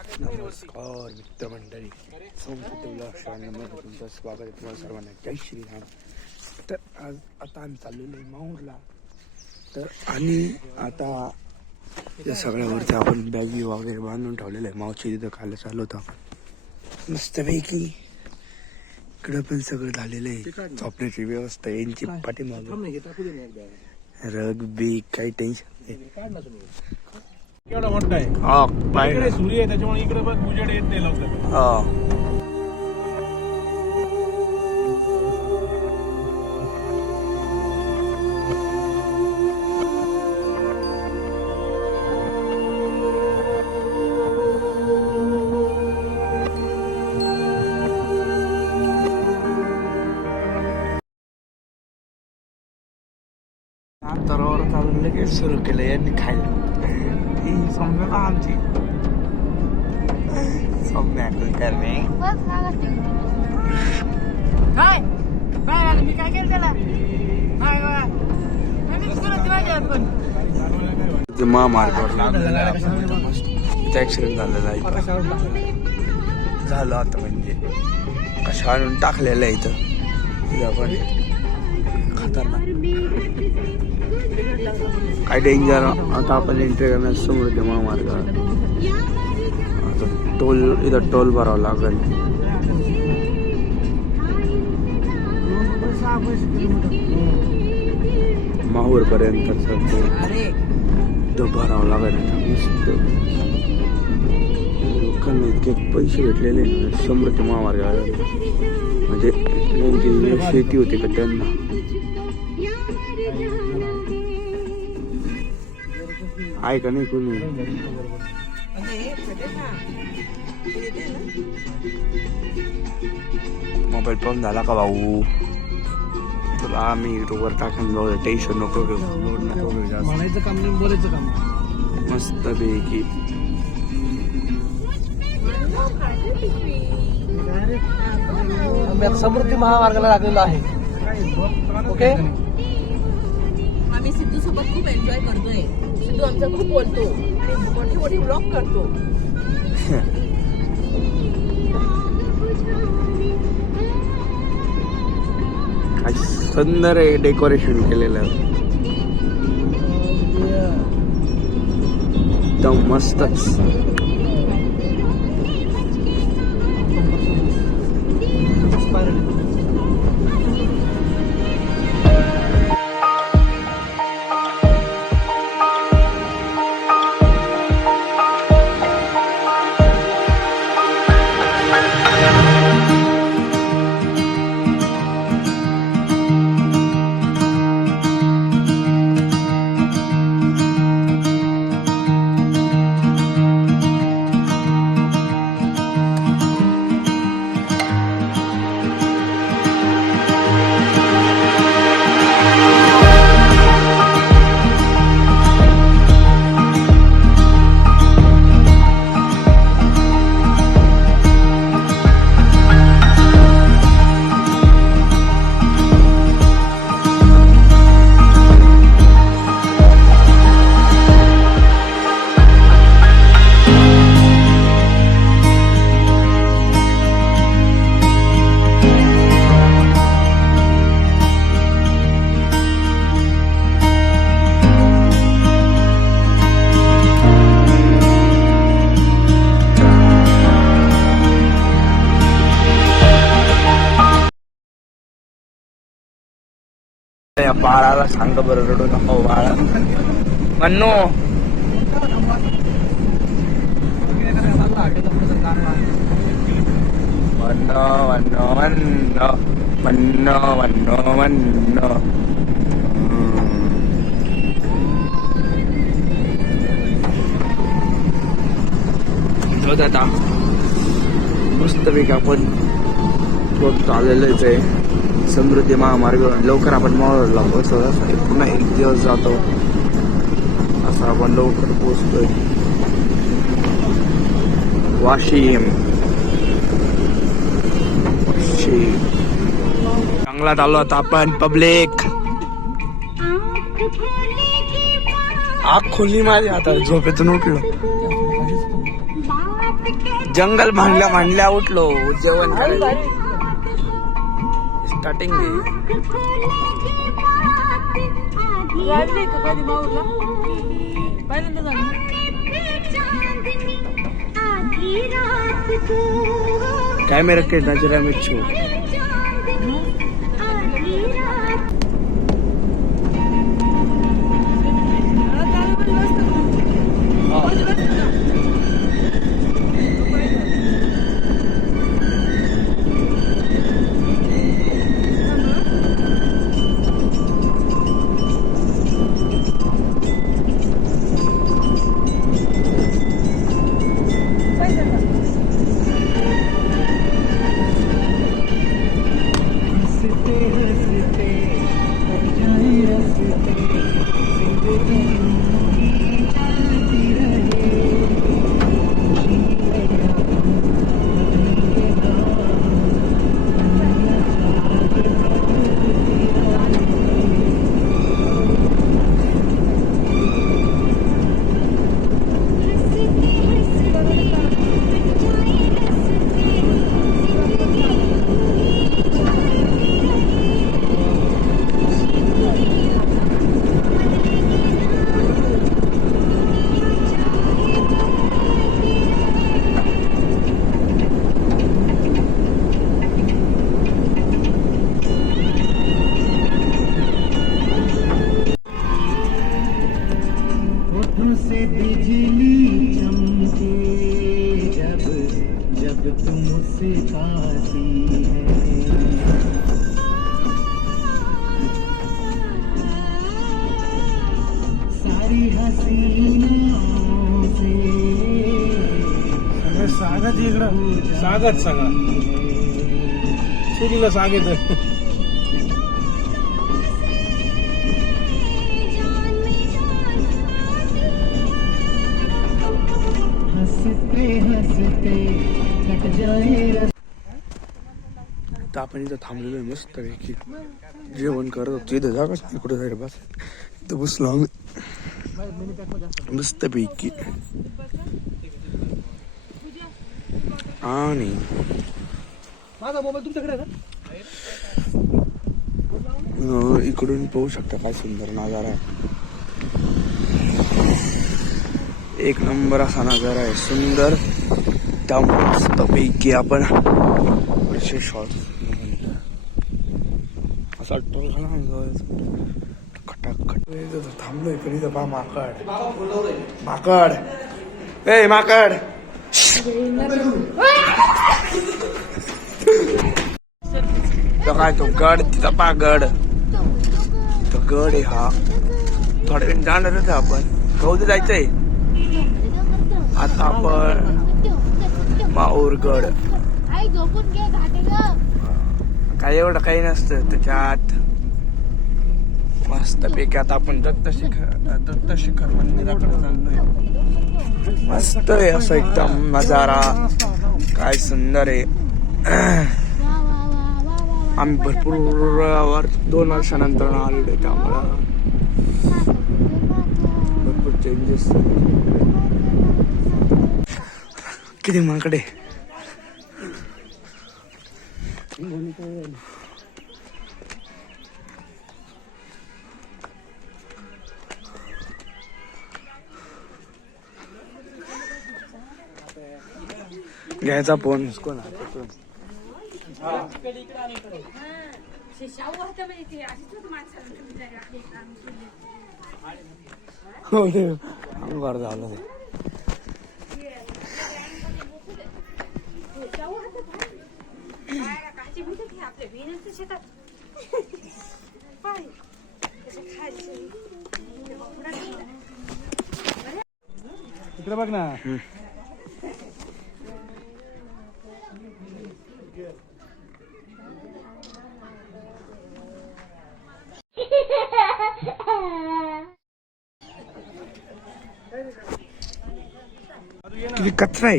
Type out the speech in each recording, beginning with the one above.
नमस्कार मित्रमंडळी, तुमचं स्वागत आहे तुम्हाला सर्वांना. जय श्रीराम. तर आज आता आम्ही चाललेलो आहे माहूरला. तर आणि आता या सगळ्यावरती आपण बॅगी वगैरे बांधून ठेवलेलं आहे. मावशी तिथं खायला चालू होतं आपण मस्तपैकी. इकडं पण सगळं झालेलं आहे. झोपण्याची व्यवस्था यांची पाठीमागे. रगबी काही टेन्शन नाही. केवढा मोठा आहे. इकडे सूर्य आहे त्याच्यामुळे इकडे पण उजेड येत नाही लवकर. तरावर चालून लगेच सुरू केलं यांनी खायला. समजा ना आमची सौम्या करणे मी काय केलं त्याला महामार्गावर लागलेला मस्त ऍक्सिडेंट झालेला आहे. झालं आता म्हणजे कशा आणून टाकलेलं आहे इथं. खतरनाक काय डेंजर. आता आपण एंट्री करण्यास समृद्धी महामार्गावर. आता टोल इथं टोल भरावं लागेल. माहूर पर्यंत तो भरावं लागेल. मस्त लोकांना इतके पैसे भेटलेले समृद्धी महामार्गावर. म्हणजे त्यांची शेती होती का त्यांना. आहे का नाही कोणी. मोबाईल पंप झाला का भाऊ. तुला आम्ही वर टाकून जाऊ. टेन्शन नको घेऊ. लोड नको घेऊ जास्त. म्हणायचं काम नाही बोलायचं काम. मस्त पैकी समृद्धी महामार्गाला लागलेला आहे. ओके. आम्ही सिद्धू सोबत खूप एन्जॉय करतोय. सिद्धू आमचा खूप बोलतो आणि मोठे मोठे ब्लॉग करतो. काय सुंदर आहे डेकोरेशन केलेलं. एकदम मस्तच. या बाळाला सांग बरं रडू नको बाळा. म्हणू आता मस्तपैकी आपण आलेलंच आहे समृद्धी महामार्ग. लवकर आपण मावळला पोहोचतो. पुन्हा एक दिवस जातो असं आपण लवकर पोहोचतोय. वाशिम जंगलात आलो आता आपण. पब्लिक आग खोलली माझी. आता झोपेतून उठलो. जंगल म्हणल्या उठलो जेवण करायला स्टार्टिंग वाढले का कधी माऊरला पहिल्यांदा झालं कैमरा के नजरा में छू सागत इकडं सागत सगळा सुरीला साग येत तर आपण इथं थांबलेलो आहे मस्त पैकी जेवण करत होतो इथं जागा कुठे जाईल बस इथं बसलो आम्ही मस्त पैकी आणि माझा मोबाईल तुमच्याकडे आहे इकडून पाहू शकता काय सुंदर नजारा आहे एक नंबर असा नजारा आहे सुंदर त्या मस्त पैकी आपण शॉर्ट असा टोल खटाखट थांबलोय पण इथं पहा माकड ए माकड तो काय तो गड तिथं पहा गड तो गड आहे हा थोड्या वेळ जाणार होतं आपण गौद जायचंय आता आपण माऊरगड काय एवढं काही नसतं त्याच्यात मस्त पैकी आता आपण दत्त शिखर मंदिराकडे चाललोय मस्त आहे असं एकदम नजारा काय सुंदर आहे आम्ही भरपूर 2 वर्षानंतर आलेलो त्यामुळं भरपूर चेंजेस किती माकडे घ्यायचा फोन कोण अंगार झालं इकडे बघ ना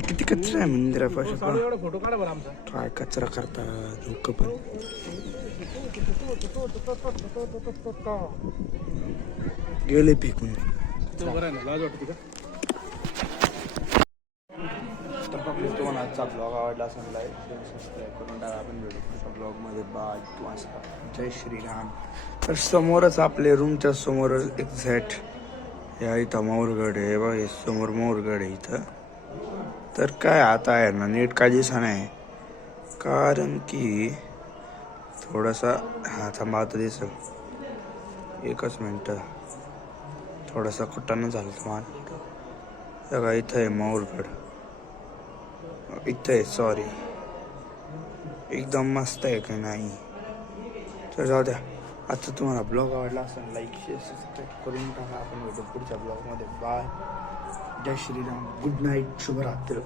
किती कचरा आहे मंदिरापासून फोटो काढा बरं आमचा काय कचरा करतात लोक पण गेले फेकून बरं आहे ना लाज वाटते का तुम्हाला आजचा ब्लॉग आवडला असेल लाईक शेअर सबस्क्राईब करून टाका. आपण भेटू पुढच्या ब्लॉगमध्ये. बाय. जय श्रीराम. तर समोरच आपले रूमच्या समोरच एक्झॅक्ट या इथं मोरगड आहे बघ. हे समोर मोरगड आहे इथं. तर काय आता आहे ना नीट काय दिसा नाही कारण की थोडासा हा थांबा आता दिसं एकच मिनटं थोडासा कुटाणं झालं तुम्हाला बघा. इथं आहे मोरगड. इथं आहे सॉरी एकदम मस्त आहे की नाही. तर जाऊ द्या. आता तुम्हाला ब्लॉग आवडला असेल लाईक शेअर सबस्क्राईब करून टाका. आपण भेटू पुढच्या ब्लॉगमध्ये. बाय. जय श्रीराम. Good night. शुभरात्री.